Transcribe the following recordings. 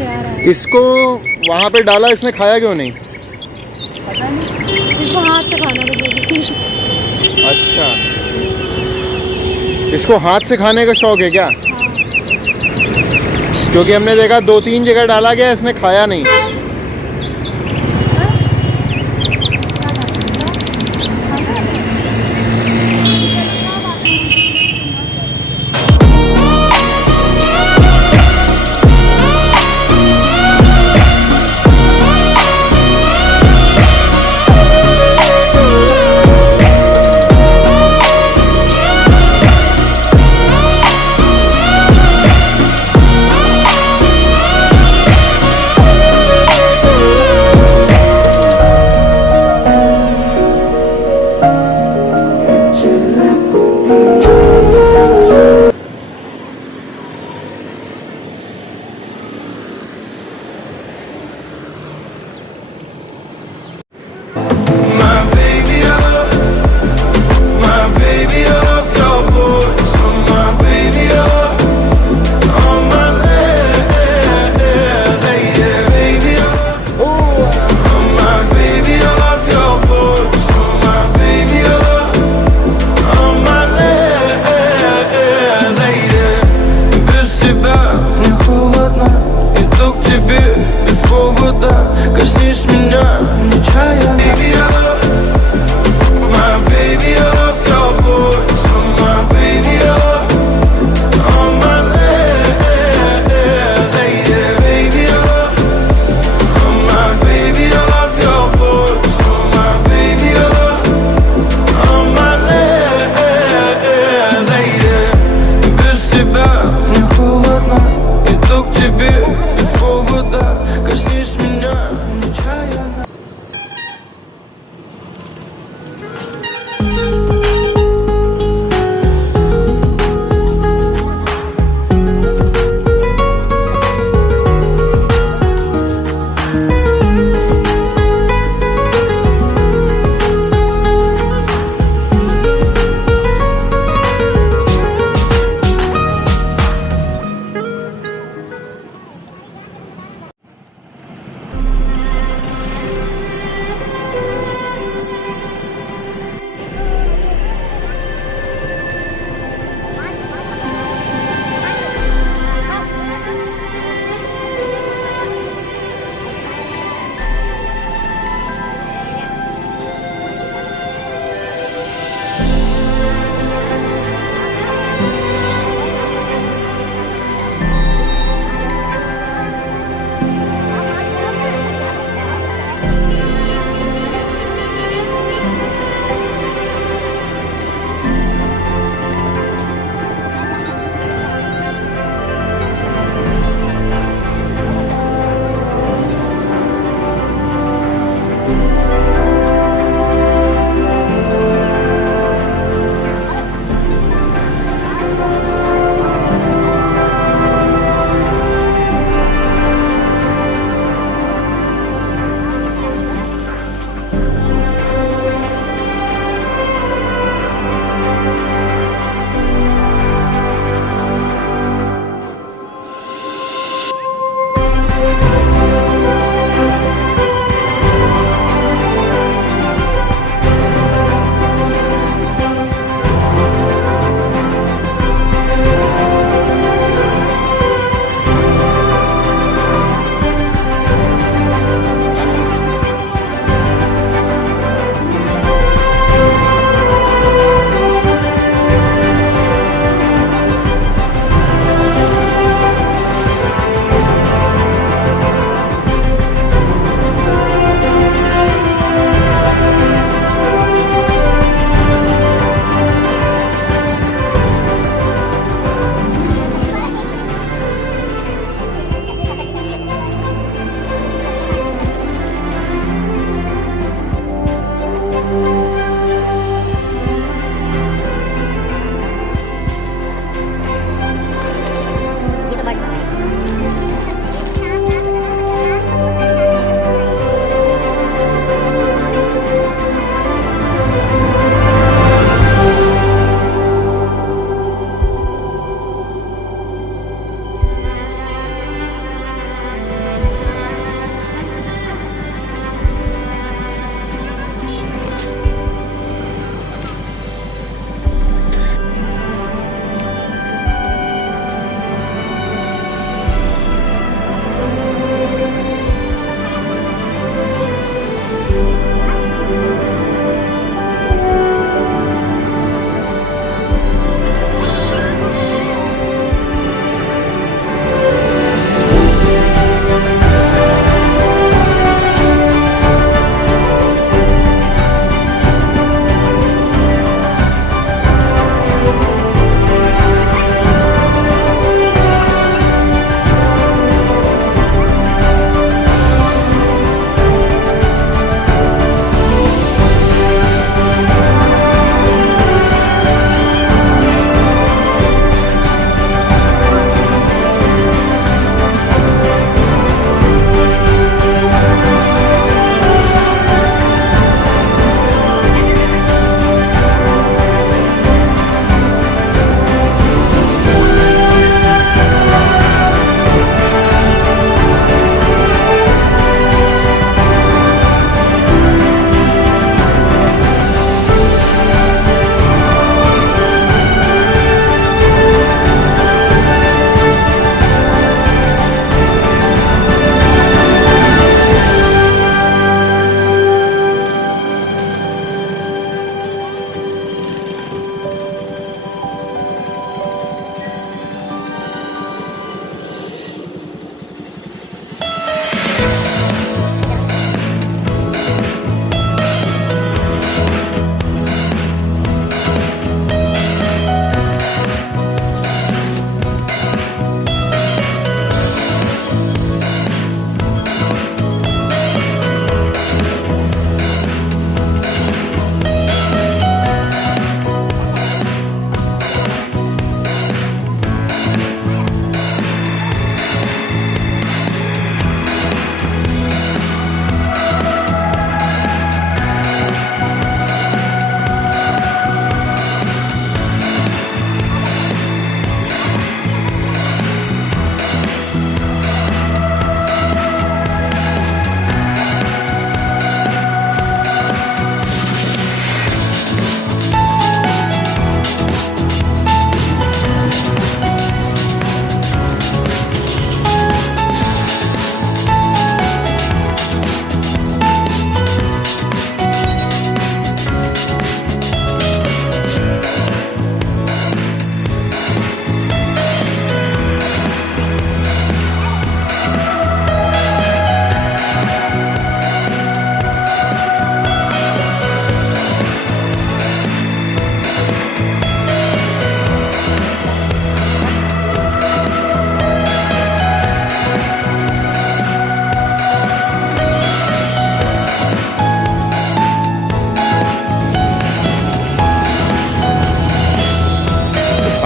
से आ रहा है। इसको वहाँ पे डाला, इसने खाया क्यों नहीं? पता नहीं, इसको हाथ से खाना तो अच्छा, इसको हाथ से खाने का शौक है क्या? हाँ। क्योंकि हमने देखा 2-3 जगह डाला गया, इसने खाया नहीं।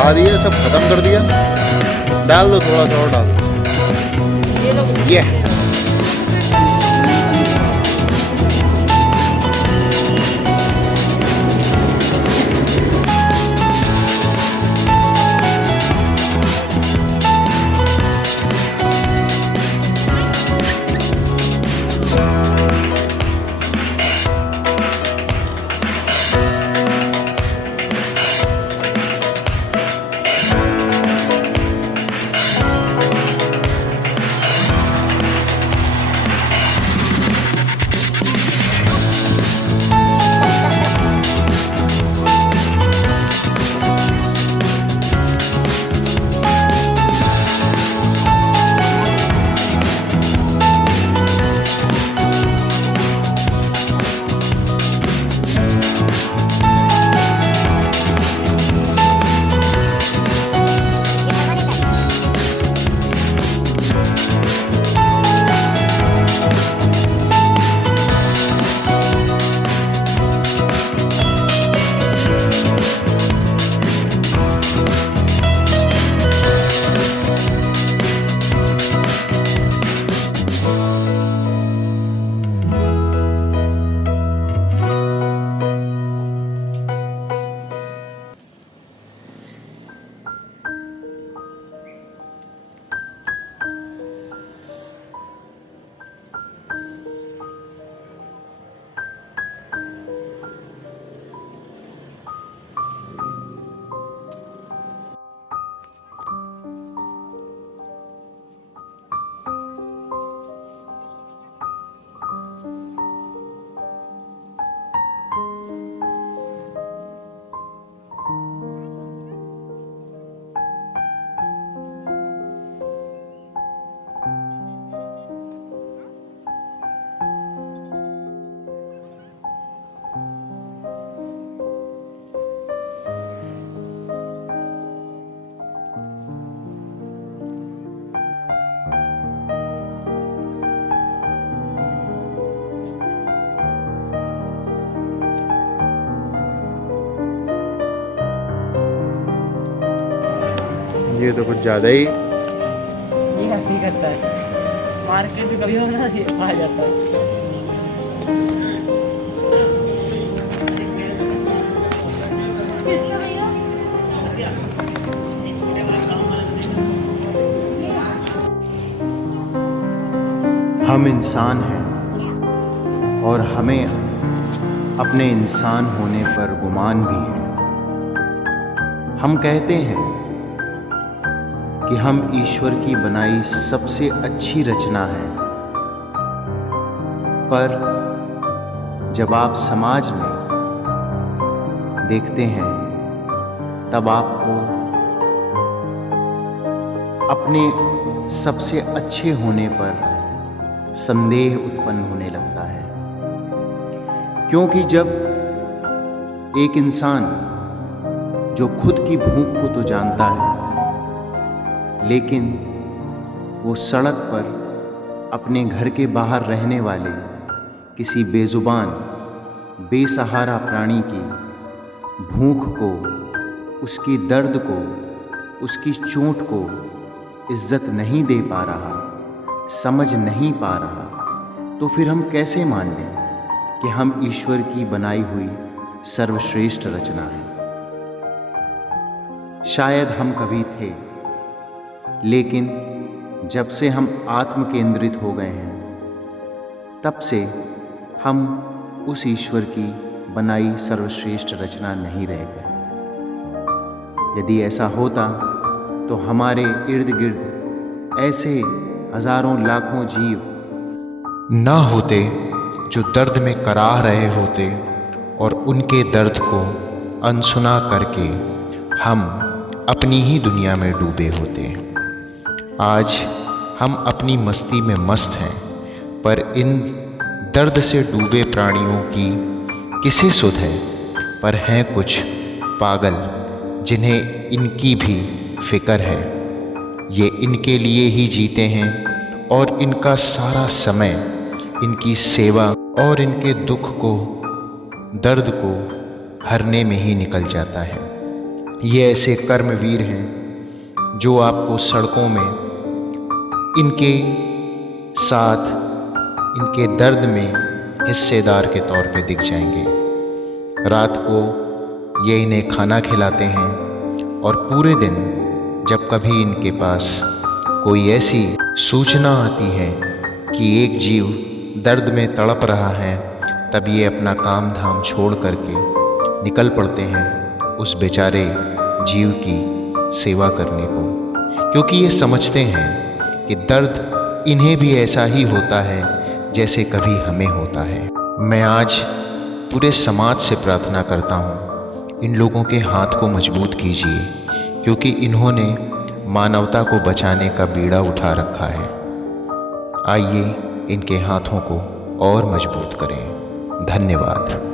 बढ़ा दिया, सब खत्म कर दिया। डाल दो, थोड़ा सा और डाल दो। ये तो कुछ ज़्यादा ही ये हंसी करता है। मार्केट में कभी होना ये आ जाता है। हम इंसान हैं और हमें अपने इंसान होने पर गुमान भी है। हम कहते हैं कि हम ईश्वर की बनाई सबसे अच्छी रचना है, पर जब आप समाज में देखते हैं तब आपको अपने सबसे अच्छे होने पर संदेह उत्पन्न होने लगता है। क्योंकि जब एक इंसान जो खुद की भूख को तो जानता है, लेकिन वो सड़क पर अपने घर के बाहर रहने वाले किसी बेजुबान बेसहारा प्राणी की भूख को, उसकी दर्द को, उसकी चोट को इज्जत नहीं दे पा रहा, समझ नहीं पा रहा, तो फिर हम कैसे मान लें कि हम ईश्वर की बनाई हुई सर्वश्रेष्ठ रचना है। शायद हम कभी थे, लेकिन जब से हम आत्म केंद्रित हो गए हैं तब से हम उस ईश्वर की बनाई सर्वश्रेष्ठ रचना नहीं रह गए। यदि ऐसा होता तो हमारे इर्द गिर्द ऐसे हजारों लाखों जीव ना होते जो दर्द में कराह रहे होते और उनके दर्द को अनसुना करके हम अपनी ही दुनिया में डूबे होते। आज हम अपनी मस्ती में मस्त हैं, पर इन दर्द से डूबे प्राणियों की किसे सुध है। पर हैं कुछ पागल जिन्हें इनकी भी फिक्र है। ये इनके लिए ही जीते हैं और इनका सारा समय इनकी सेवा और इनके दुख को, दर्द को हरने में ही निकल जाता है। ये ऐसे कर्मवीर हैं जो आपको सड़कों में इनके साथ, इनके दर्द में हिस्सेदार के तौर पे दिख जाएंगे। रात को ये इन्हें खाना खिलाते हैं और पूरे दिन जब कभी इनके पास कोई ऐसी सूचना आती है कि एक जीव दर्द में तड़प रहा है, तब ये अपना काम धाम छोड़ करके निकल पड़ते हैं उस बेचारे जीव की सेवा करने को, क्योंकि ये समझते हैं कि दर्द इन्हें भी ऐसा ही होता है जैसे कभी हमें होता है। मैं आज पूरे समाज से प्रार्थना करता हूँ, इन लोगों के हाथ को मजबूत कीजिए, क्योंकि इन्होंने मानवता को बचाने का बीड़ा उठा रखा है। आइए इनके हाथों को और मजबूत करें। धन्यवाद।